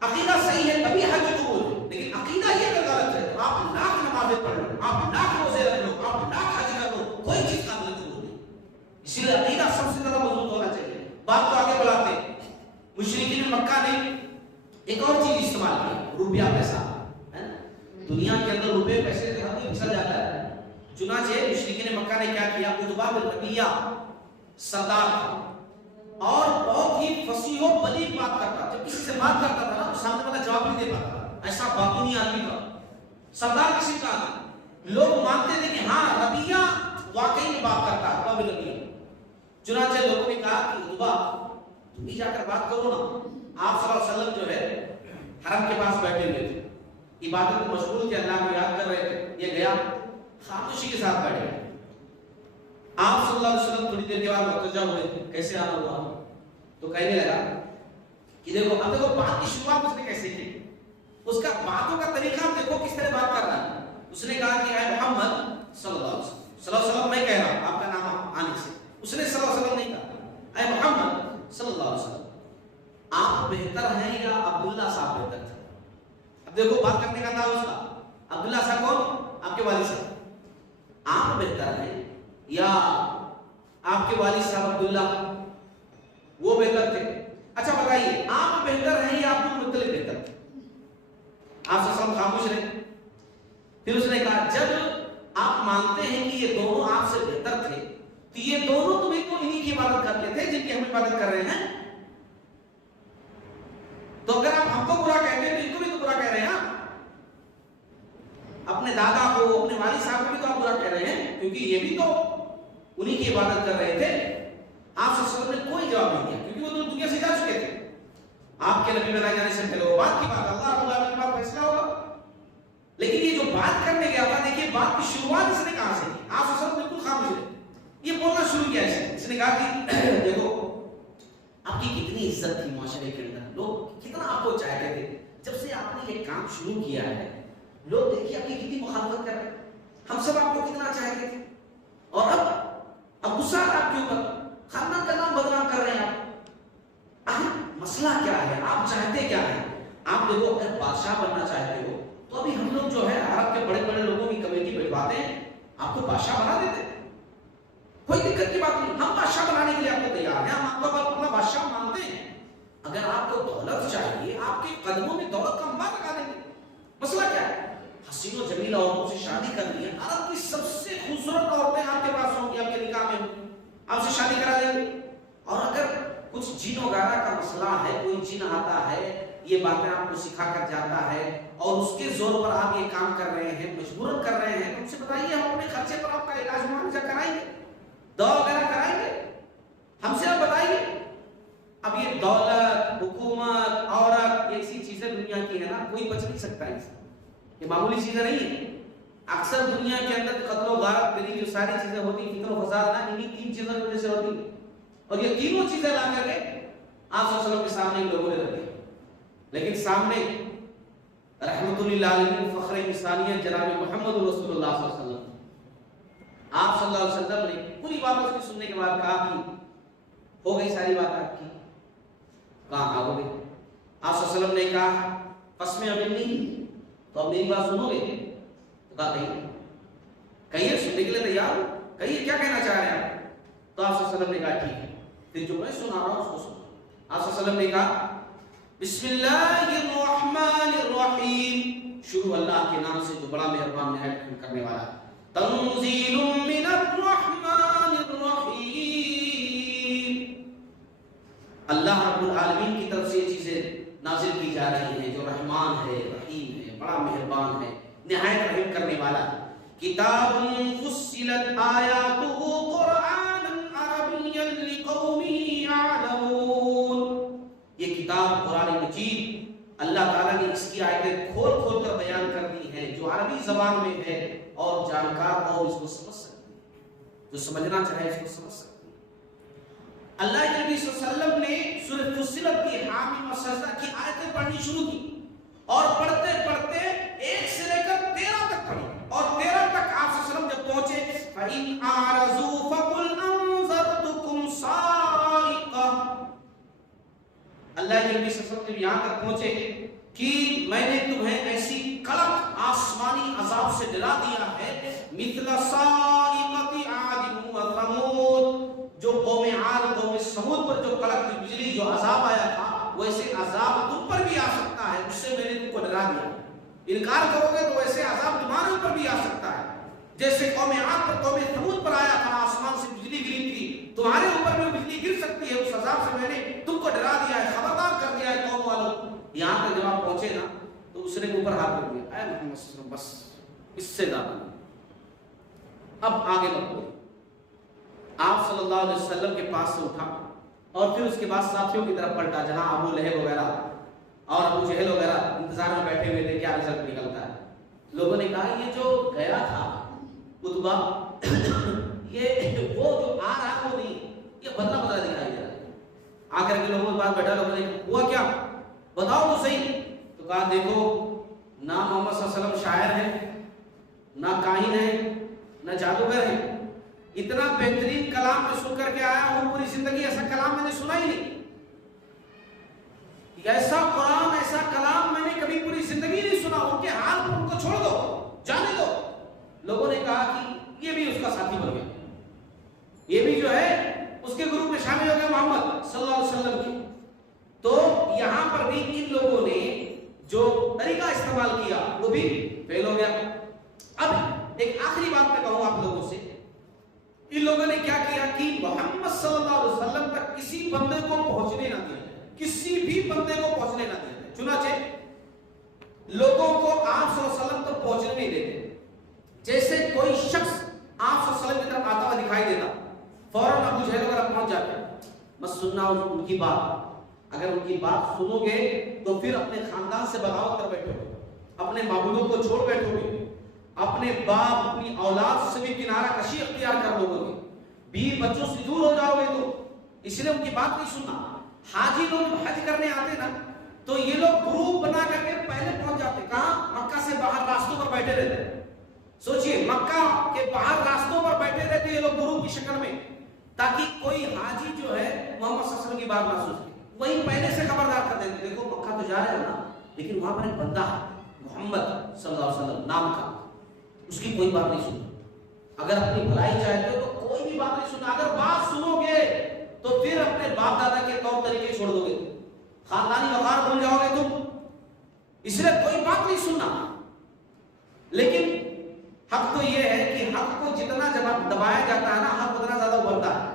عقیدہ صحیح ہے تبھی حج قبول ہے. لیکن عقیدہ یہ اگر غلط ہے تو آپ لاکھ نمازیں پڑھ لو، آپ لاکھ روزے رکھ لو، آپ لاکھ حج کر لو، کوئی چیز قابل قبول نہیں. اسی لیے عقیدہ سب سے زیادہ مضبوط ہونا چاہیے. بات کو آگے بڑھاتے ہیں. مشرکین مکہ نے ایک اور چیز استعمال کی، روپیہ پیسہ. دنیا کے اندر روپے پیسے سے ہر کوئی پھسل جاتا ہے. چنانچہ مشرکین مکہ نے کیا کیا، عتبہ بن ربیعہ سردار تھا اور بہت ہی فصیح و بلیغ بات کرتا. جب کسی سے بات کرتا تھا نا تو سامنے والا جواب نہیں دے پاتا، ایسا باطنی آدمی تھا. سردار کسی کا لوگ مانتے تھے کہ ہاں ربیعہ واقعی میں بات کرتا ہے، عتبہ بن ربیعہ. چنانچہ لوگوں نے کہا کہ عتبہ تم بھی جا کر بات کرو نا. آپ صلی اللہ علیہ وسلم جو ہے حرم کے پاس بیٹھے ہوئے تھے، عبادت میں مشغول تھے، اللہ کو یاد کر رہے تھے. یہ گیا خاموشی کے ساتھ بیٹھ گیا. آپ صلی اللہ علیہ وسلم تھوڑی دیر کے بعد متوجہ ہوئے کیسے آنا ہوا، تو کہنے لگا کہ دیکھو اب دیکھو بات کی شروعات اس نے کیسے کی، اس کا باتوں کا طریقہ دیکھو کس طرح بات کر رہا ہے. اس نے کہا کہ اے محمد صلی اللہ علیہ وسلم میں کہہ رہا ہوں آپ کا نام آنے سے، اس نے صلی اللہ علیہ وسلم نہیں کہا، اے محمد صلی اللہ علیہ وسلم آپ بہتر ہیں یا عبداللہ صاحب بہتر تھے. اب دیکھو بات کرنے کا انداز اس کا، عبداللہ صاحب کون؟ آپ کے والد صاحب. آپ بہتر ہیں یا آپ کے والد صاحب عبداللہ وہ بہتر تھے؟ اچھا بتائیے آپ بہتر ہیں یا عبد المطلب بہتر تھے؟ آپ سے سب خاموش رہے. پھر اس نے کہا جب آپ مانتے ہیں کہ یہ دونوں آپ سے بہتر تھے تو یہ دونوں تمہیں تو انہی کی عبادت کرتے تھے جن کی ہم عبادت کر رہے ہیں. تو اگر آپ ہم کو برا کہتے ہیں تو ان کو بھی تو برا کہہ رہے ہیں. اپنے دادا کو اپنے والد صاحب کو بھی تو آپ برا کہہ رہے ہیں کیونکہ یہ بھی تو انہی کی عبادت کر رہے تھے. آپ صلی اللہ علیہ وسلم نے کوئی جواب نہیں دیا کیونکہ وہ تو دنیا سے جا چکے تھے. آپ کے نبی بنائے جانے سے پہلے وہ بات کی بات اللہ رب العالمین کا فیصلہ ہوگا. لیکن یہ جو بات کرنے گیا تھا دیکھیے بات کی شروعات اس نے کہاں سے کی. آپ صلی اللہ علیہ وسلم بالکل خاموش رہے. یہ بولنا شروع کیا اس نے کہا کہ دیکھو آپ کی کتنی عزت تھی معاشرے کے اندر، لوگ کتنا آپ کو چاہتے تھے. جب سے آپ نے یہ کام شروع کیا ہے لوگ دیکھیے آپ کی کتنی مخالفت کر رہے ہیں. ہم سب آپ کو کتنا چاہتے تھے اور اب غصہ آپ کے اوپر، خاندان کا نام بدنام کر رہے ہیں آپ. مسئلہ کیا ہے؟ آپ چاہتے کیا ہے؟ آپ دیکھو اگر بادشاہ بننا چاہتے ہو تو ابھی ہم لوگ جو ہے عرب کے بڑے بڑے لوگوں کی کمیٹی بٹھواتے ہیں، آپ کو بادشاہ بنا دیتے ہیں. کوئی دقت کی بات نہیں، ہم بادشاہ بنانے کے لیے آپ کو تیار ہیں، ہم آپ کو اپنا بادشاہ مانتے ہیں. اگر آپ کو دولت چاہیے آپ کے قدموں میں دولت کا انبار لگا دیں گے. مسئلہ کیا ہے؟ حسین و جمیل عورتوں سے شادی کر لی ہے، عرب کی سب سے خوبصورت عورتیں آپ کے پاس ہوں گی، آپ کے نکاح میں ہوں، آپ سے شادی کرا دیں گے. اور اگر کچھ جن وغیرہ کا مسئلہ ہے، کوئی جن آتا ہے یہ باتیں آپ کو سکھا کر جاتا ہے اور اس کے زور پر آپ یہ کام کر رہے ہیں، مجبوراً کر رہے ہیں، ہم سے بتائیے ہم اپنے خرچے پر آپ کا علاج معالجہ کرائیں گے، دوا وغیرہ کرائیں گے. ہم سے آپ بتائیے. اب یہ دولت، حکومت، عورت، یہ ایسی چیزیں دنیا کی ہے نا، کوئی بچ نہیں سکتا ہے. یہ معمولی چیزیں نہیں ہیں. اکثر دنیا کے اندر قتل و غارت میری جو ساری چیزیں ہوتی ہیں، فکر و فساد نا انہی تین چیزوں کی وجہ سے ہوتی ہیں. اور یہ تینوں چیزیں لا کر کے آپ صلی اللہ علیہ وسلم کے سامنے لوگوں نے رکھی. لیکن سامنے رحمت للعالمین فخر انسانیت جناب محمد رسول اللہ صلی اللہ علیہ وسلم، آپ صلی اللہ علیہ وسلم نے پوری بات اس کی سننے کے بعد کہا کہ ہو گئی ساری بات آپ کی. کہاں ہو گئی؟ آپ صلی اللہ علیہ وسلم نے کہا پس میں ابھی نہیں تو اب میری بات سنو گے؟ تو کہا کہیے سننے کے لیے تیار ہو، کہیے کیا کہنا چاہ رہے ہیں آپ؟ تو آپ صلی اللہ علیہ وسلم نے کہا ٹھیک ہے پھر جو میں سنا رہا ہوں اس کو سنو. آپ صلی اللہ علیہ وسلم نے کہا بسم اللہ الرحمن الرحیم، شروع اللہ کے نام سے جو بڑا مہربان نہایت رحم کرنے والا ہے. تنزیل من الرحمن الرحیم، اللہ رب العالمین کی طرف سے یہ چیزیں نازل کی جا رہی ہیں جو رحمان ہے، رحیم ہے، بڑا مہربان ہے، نہایت رحم کرنے والا ہے. کتاب فصلت آیاتہ قرآنا عربیا لقوم یعلمون، یہ کتاب قرآن مجید اللہ تعالیٰ نے اس کی آیتیں کھول کھول کر بیان کر دی ہیں جو عربی زبان میں ہے اور جانکار قوم اس کو سمجھ سکتی ہے، جو سمجھنا چاہے اس کو سمجھ سکتی ہے. اللہ کے نبی صلی اللہ علیہ وسلم نے سورہ فصلت کی حامیم و سجدہ کی آیتیں پڑھنی شروع کی اور پڑھتے پڑھتے 1 سے لے کر 13 تک پڑھی اور 13 تک آپ صلی اللہ علیہ وسلم جب پہنچے فَإِنْ أَعْرَضُوا فَقُلْ أَنذَرْتُكُمْ صَاعِقَةً، اللہ کے نبی صلی اللہ علیہ وسلم یہاں تک پہنچے کہ میں نے تمہیں ایسی کڑک آسمانی عذاب سے ڈرا دیا ہے مثل صاعقۃ عاد و ثمود، جو قوم عاد قوم سمود پر جو کڑک بجلی جو عذاب آیا تھا ویسے عذاب تم پر بھی آ سکتا ہے، اس سے میں نے تم کو ڈرا دیا. انکار کرو گے تو ویسے عذاب تمہارے اوپر بھی آ سکتا ہے جیسے قوم عاد پر قوم ثمود پر آیا تھا، آسمان سے بجلی گری تھی، تمہارے اوپر بھی بجلی گر سکتی ہے. اس عذاب سے میں نے تم کو ڈرا دیا ہے، خبردار کر دیا ہے قوم والوں. یہاں تک جب آپ پہنچے نا تو اس نے اوپر ہاتھ رکھ دیا، اے محمد صلی اللہ علیہ وسلم بس اس سے زیادہ نہیں، اب آگے بڑھو. آپ صلی اللہ علیہ وسلم کے پاس سے اٹھا اور پھر اس کے بعد ساتھیوں کی طرف پلٹا جہاں ابو لہب وغیرہ اور ابو جہل وغیرہ انتظار میں بیٹھے ہوئے تھے کیا رزلٹ نکلتا ہے. لوگوں نے کہا یہ جو گیا تھا اتبا یہ وہ جو آ رہا ہے وہ نہیں, یہ بدلا بدلا دکھائی دے رہا ہے. آ کر کے لوگوں کے پاس بیٹھا, لوگوں نے ہوا کیا بتاؤ تو صحیح. تو کہا دیکھو نہ محمد صلی اللہ علیہ وسلم شاعر ہیں, نہ کاہن ہے, نہ جادوگر ہے. اتنا بہترین کلام میں سن کر کے آیا ہوں, پوری زندگی ایسا کلام میں نے سنا ہی نہیں. ایسا قرآن ایسا کلام میں نے کبھی پوری زندگی نہیں سنا. ان کے حال پر ان کو چھوڑ دو, جانے دو. لوگوں نے کہا کہ یہ بھی اس کا ساتھی بن گیا, یہ بھی جو ہے اس کے گروپ میں شامل ہو گیا محمد صلی اللہ علیہ وسلم کی. تو یہاں پر بھی ان لوگوں نے جو طریقہ استعمال کیا وہ بھی فیل ہو گیا. اب ایک آخری بات میں کہوں آپ لوگوں سے, ان لوگوں نے کیا کیا کہ محمد صلی اللہ علیہ وسلم تک کسی بندے کو پہنچنے نہ دیا جائے, کسی بھی بندے کو پہنچنے نہ دیا جائے. چنانچہ لوگوں کو آپ صلی اللہ علیہ وسلم تک پہنچنے نہیں دیتے. جیسے کوئی شخص آپ صلی اللہ علیہ وسلم کی طرف آتا ہوا دکھائی دیتا, فوراً ابو جہل وغیرہ پہنچ جاتے ہیں. بس سننا ان کی بات, اگر ان کی بات سنو گے تو پھر اپنے خاندان سے بغاوت کر بیٹھو گے, اپنے معبودوں کو چھوڑ بیٹھو گے, اپنے باپ اپنی اولاد سے بھی کنارہ کشی اختیار کر لو گے, بیوی بچوں سے دور ہو جاؤ گے. تو اس لیے ان کی بات نہیں سننا. حاجی لوگ حج کرنے آتے نا تو یہ لوگ گروپ بنا کر کے پہلے پہنچ جاتے. کہاں؟ مکہ سے باہر راستوں پر بیٹھے رہتے. سوچئے مکہ کے باہر راستوں پر بیٹھے رہتے یہ لوگ گروپ کی شکل میں, تاکہ کوئی حاجی جو ہے محمد صلی اللہ علیہ وسلم کی بات نہ سوچے. وہی پہلے سے خبردار کر دیتے, دیکھو مکہ تو جا رہے ہیں نا, لیکن وہاں پر ایک بندہ ہے محمد صلی اللہ علیہ وسلم نام کا, اس کی کوئی بات نہیں سنو. اگر اپنی بھلائی چاہتے ہو تو کوئی بھی بات نہیں سننا. اگر بات سنو گے تو پھر اپنے باپ دادا کے طور طریقے چھوڑ دو گے, خاندانی وقار بھول جاؤ گے تم. اس لیے کوئی بات نہیں سننا. لیکن حق تو یہ ہے کہ حق کو جتنا دبایا جاتا ہے نا, حق اتنا زیادہ ابھرتا ہے.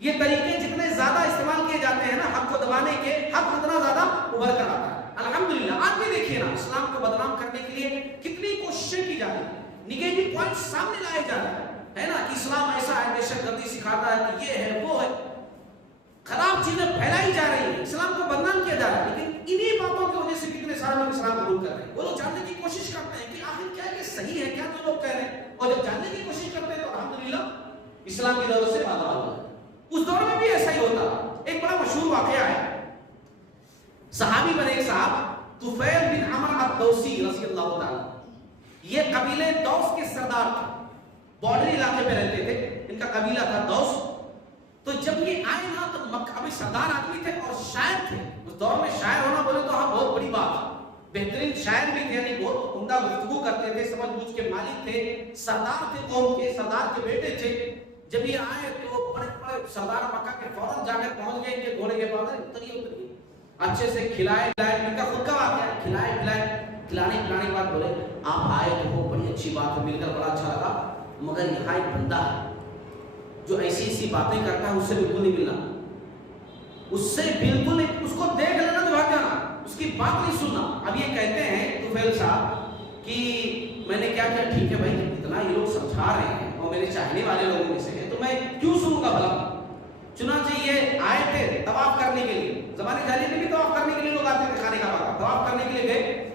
یہ طریقے جتنے زیادہ استعمال کیے جاتے ہیں نا حق کو دبانے کے, حق اتنا زیادہ ابھر کر آتا ہے. الحمدللہ آج بھی دیکھیے نا اسلام کو بدنام کرنے کے لیے کتنی کوششیں کی جاتی ہیں, نگیٹو پوائنٹ سامنے لائے جا رہے ہیں, ہے نا, کہ اسلام ایسا ہے, دہشت گردی سکھاتا ہے, کہ یہ ہے وہ ہے, خراب چیزیں پھیلائی جا رہی ہیں, اسلام کو بدنام کیا جا رہا ہے. لیکن انہی باتوں کی وجہ سے کتنے سارے لوگ اسلام قبول کر رہے ہیں. وہ لوگ جاننے کی کوشش کرتے ہیں کہ آخر کیا یہ صحیح ہے, کیا جو لوگ کہہ رہے ہیں, اور جب جاننے کی کوشش کرتے ہیں تو الحمدللہ اسلام کی دولت سے بادل ہوتا ہے. اس دور میں بھی ایسا ہی ہوتا. ایک بڑا مشہور واقعہ ہے, صحابی بنے ایک صاحب طفیل بن عمرو الدوسی رضی اللہ تعالیٰ. یہ قبیلے دوس کے سردار تھے, بارڈری علاقے میں رہتے تھے, ان کا قبیلہ تھا دوس. تو جب یہ آئے نا تو مکہ, ابھی سردار آدمی تھے اور شاعر تھے. اس دور میں شاعر ہونا بولے تو ہاں بہت بڑی بات ہے. بہترین شاعر بھی تھے, یعنی بہت عمدہ گفتگو کرتے تھے, سمجھ بوجھ کے مالک تھے, سردار تھے قوم کے, سردار کے بیٹے تھے. جب یہ آئے تو بڑے بڑے سردار مکہ کے فوراً جا کر پہنچ گئے ان کے گھوڑے کے پاس, اتریے اچھے سے کھلائے پلائے. ان کا خود کا واقعہ ہے, کھلائے پلائے, کھلانے پلانے کے بعد بولے آپ آئے تو وہ بڑی اچھی بات ہے, مل کر بڑا اچھا لگا, مگر یہاں ایک بندہ ہے جو ایسی ایسی باتیں کرتا ہے, اس سے بالکل نہیں ملنا, اس سے بالکل نہیں, اس کو دیکھ لینا تو بھاگ جانا, اس کی بات نہیں سننا. اب یہ کہتے ہیں طفیل صاحب کہ میں نے کیا کیا, ٹھیک ہے بھائی اتنا یہ لوگ سمجھا رہے ہیں اور میرے چاہنے والے لوگوں میں سے ہیں تو میں کیوں سنوں گا بھلا. چنانچہ یہ آئے تھے طواف کرنے کے لیے, زمانے جاہلیت میں بھی طواف کرنے کے لیے لوگ آتے تھے, خانے کعبہ طواف کرنے کے لیے گئے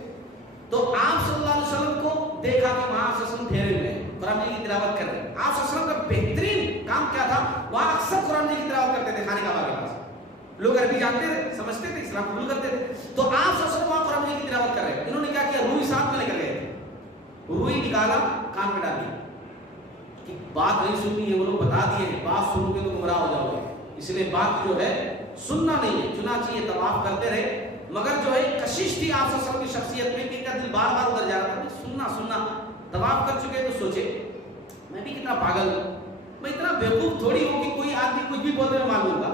تو آپ صلی اللہ علیہ وسلم کو دیکھا کہ وہاں صلی اللہ علیہ وسلم ٹھہرے ہوئے ہیں, قرآن کی تلاوت کر رہے ہیں. آپ صلی اللہ علیہ وسلم کا بہترین کام کیا تھا, وہاں اکثر قرآن کی تلاوت کرتے تھے خانے کعبہ کے پاس. لوگ عربی جانتے تھے, سمجھتے تھے, اسلام قبول کرتے تھے. تو آپ صلی اللہ علیہ وسلم وہاں قرآن کی تلاوت کر رہے ہیں. انہوں نے کیا کیا, روئی ساتھ میں لے کر گئے تھے, روئی نکالا, کان میں ڈال دی کہ بات نہیں سننی ہے. وہ لوگ بتا دیے کہ بات سنو گے تو گمراہ ہو جاؤ گے, اس لیے بات جو ہے سننا نہیں ہے. چنانچہ یہ طواف کرتے رہے, مگر جو ہے کشش تھی آپ صلی اللہ علیہ وسلم کی شخصیت میں کہ ان کا دل بار بار ادھر جا رہا تھا, سننا سننا. طواف کر چکے تو سوچے میں بھی کتنا پاگل ہوں, میں اتنا بیوقوف تھوڑی ہوں کہ کوئی آدمی کچھ بھی بولتے میں مان لوں گا.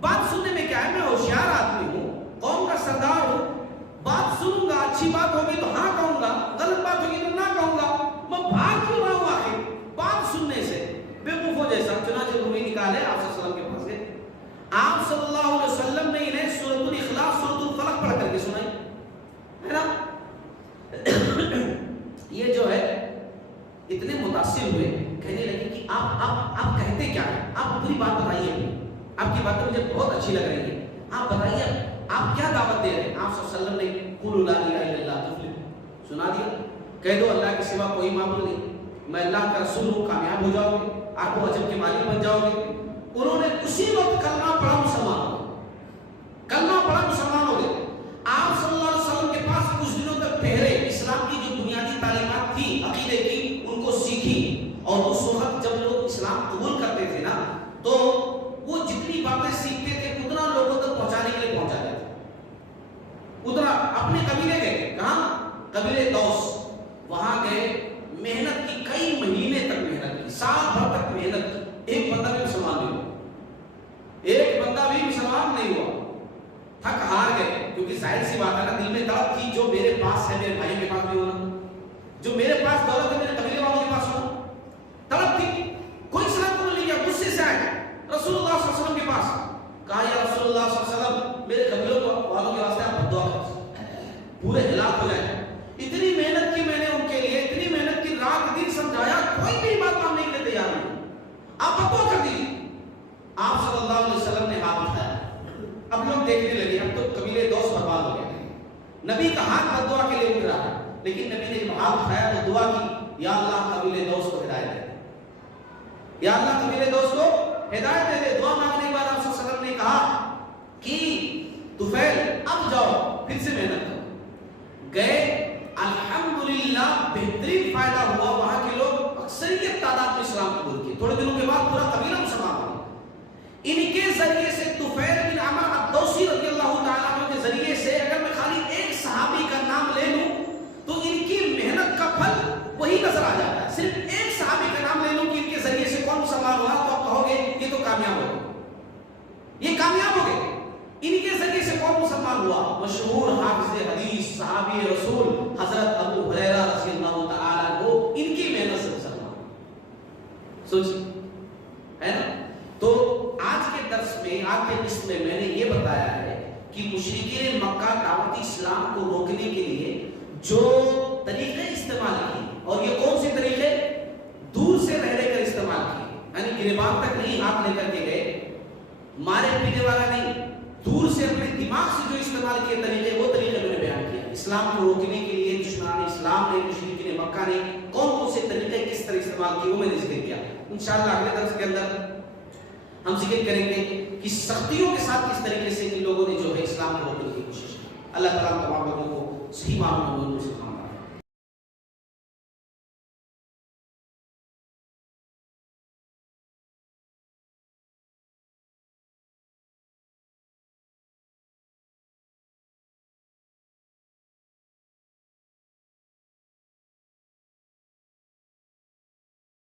بات سننے میں کیا ہے, میں ہوشیار آدمی ہوں, قوم کا سردار ہوں, بات سنوں گا, اچھی بات ہوگی تو ہاں کہوں گا, غلط بات ہوگی تو نہ کہوں گا, میں بھاگ کیوں رہا ہوں آخر بات سننے سے, بیوقوفوں جیسا. چنانچہ روئی نکالے, آپ صلی اللہ علیہ وسلم کے پاس گئے. آپ صلی اللہ علیہ وسلم نے انہیں سورۃ الاخلاص, سورۃ الفلق پڑھ کر کے سنائی, ہے نا. یہ جو ہے اتنے متاثر ہوئے, کہنے لگے کہ آپ کہتے کیا ہیں, آپ پوری بات بتائیے, آپ کی باتیں مجھے بہت اچھی لگ رہی ہیں, آپ بتائیے آپ کیا دعوت دے رہے ہیں. آپ صلی اللہ علیہ وسلم نے قولوا لا الہ الا اللہ تفلحوا سنا دیا, کہہ دو اللہ کے سوا کوئی معبود نہیں, میں اللہ کا رسول ہوں, کامیاب ہو جاؤ گے, آپ کو اجر کے مالک بن جاؤ گے. انہوں نے اسی وقت کلمہ پڑھا, مسلمان ہو گئے, کلمہ پڑھا مسلمان ہو گئے. آپ صلی اللہ علیہ وسلم کے پاس کچھ دنوں تک پہلے اسلام کی جو بنیادی تعلیمات تھی عقیدے کی ان کو سیکھی, اور اس وقت جب لوگ اسلام قبول کرتے تھے نا تو وہ جتنی باتیں سیکھتے تھے اتنا لوگوں تک پہنچانے کے لیے پہنچاتے تھے. اتنا اپنے قبیلے گئے, کہاں؟ قبیلے دوس, وہاں گئے, محنت کی, کئی مہینے تک محنت کی, سال بھر تک محنت کی. ایک بندہ بھی مسلمان نہیں ہوا, ایک بندہ بھی مسلمان نہیں ہوا. تھک ہار گئے, کیونکہ ظاہر سی بات ہے نا, دل میں تڑپ تھی جو میرے پاس ہے میرے بھائی کے پاس بھی ہونا, جو میرے پاس دولت ہے میرے قبیلے والوں کے پاس ہونا. تڑپ تھی, کوئی اسلام قبول نہیں کیا. غصے سے آئے رسول اللہ صلی اللہ علیہ وسلم کے پاس, کہا یا رسول اللہ صلی اللہ علیہ وسلم میرے قبیلوں والوں کے واسطے آپ دعا کریں, پورے ہلاک ہو جائیں. اتنی محنت کی میں نے ان کے لیے, اتنی محنت کی, رات دن سمجھایا, کوئی بھی بات ماننے کے لیے تیار نہیں, آپ دعا کر دیجیے. آپ صلی اللہ علیہ وسلم نے ہاتھ اٹھایا. اب لوگ دیکھنے لگے, اب تو قبیلے دوست برباد ہو گئے. نبی کا ہاتھ بد دعا کے لیے اٹھ رہا ہے, لیکن نبی نے جب ہاتھ اٹھایا تو دعا کی, یا اللہ قبیلے دوست کو ہدایت دے, یا اللہ قبیلے دوست کو ہدایت دے دے. دعا مانگنے کے بعد آپ صلی اللہ علیہ وسلم نے کہا کہ طفیل اب جاؤ پھر سے محنت کرو. گئے, الحمدللہ بہترین فائدہ ہوا, وہاں کے لوگ اکثریت تعداد میں اسلام قبول کیے. تھوڑے دنوں کے بعد پورا قبیلہ مسلمان ہوا. ان کے ذریعے سے طفیل بن عمرو الدوسی رضی اللہ تعالیٰ عنہ کے ذریعے سے اگر میں خالی ایک صحابی کا نام لے لوں تو ان کی محنت کا پھل وہی نظر آ جاتا ہے. صرف ایک صحابی کا نام لے لوں کہ ان کے ذریعے سے کون مسلمان ہوا تو آپ کہو گے یہ تو کامیاب ہو گئے, یہ کامیاب ہو گئے. ان کے ذریعے سے کون مسلمان ہوا؟ مشہور حافظ حدیث صحابی رسول حضرت ابو ہریرہ رضی اللہ تعالیٰ عنہ, ان کی محنت سے مسلمان. سوچ ہے نا. تو آج کے درس میں, آج کے قسم میں میں نے یہ بتایا ہے کہ مشرکین مکہ دعوت اسلام کو روکنے کے لیے جو طریقے استعمال کیے, اور یہ کون سے طریقے؟ دور سے رہ کر استعمال کیے, یعنی گریبان تک نہیں ہاتھ لے کر کے گئے, مارے پیٹے والا نہیں, دور سے اپنے دماغ سے جو استعمال کیے طریقے, وہ طریقے میں نے بیان کیا. اسلام کو روکنے کے لیے دشمنان اسلام نے, مشرکین مکہ نے کون کون سے طریقے کس طرح استعمال کیے وہ میں نے ذکر کیا. انشاءاللہ اگلے درس کے اندر ہم ذکر کریں گے کہ سختیوں کے ساتھ کس طریقے سے ان لوگوں نے جو ہے اسلام کو روکنے کی کوشش کی. اللہ تعالیٰ تمام لوگوں کو صحیح معلوم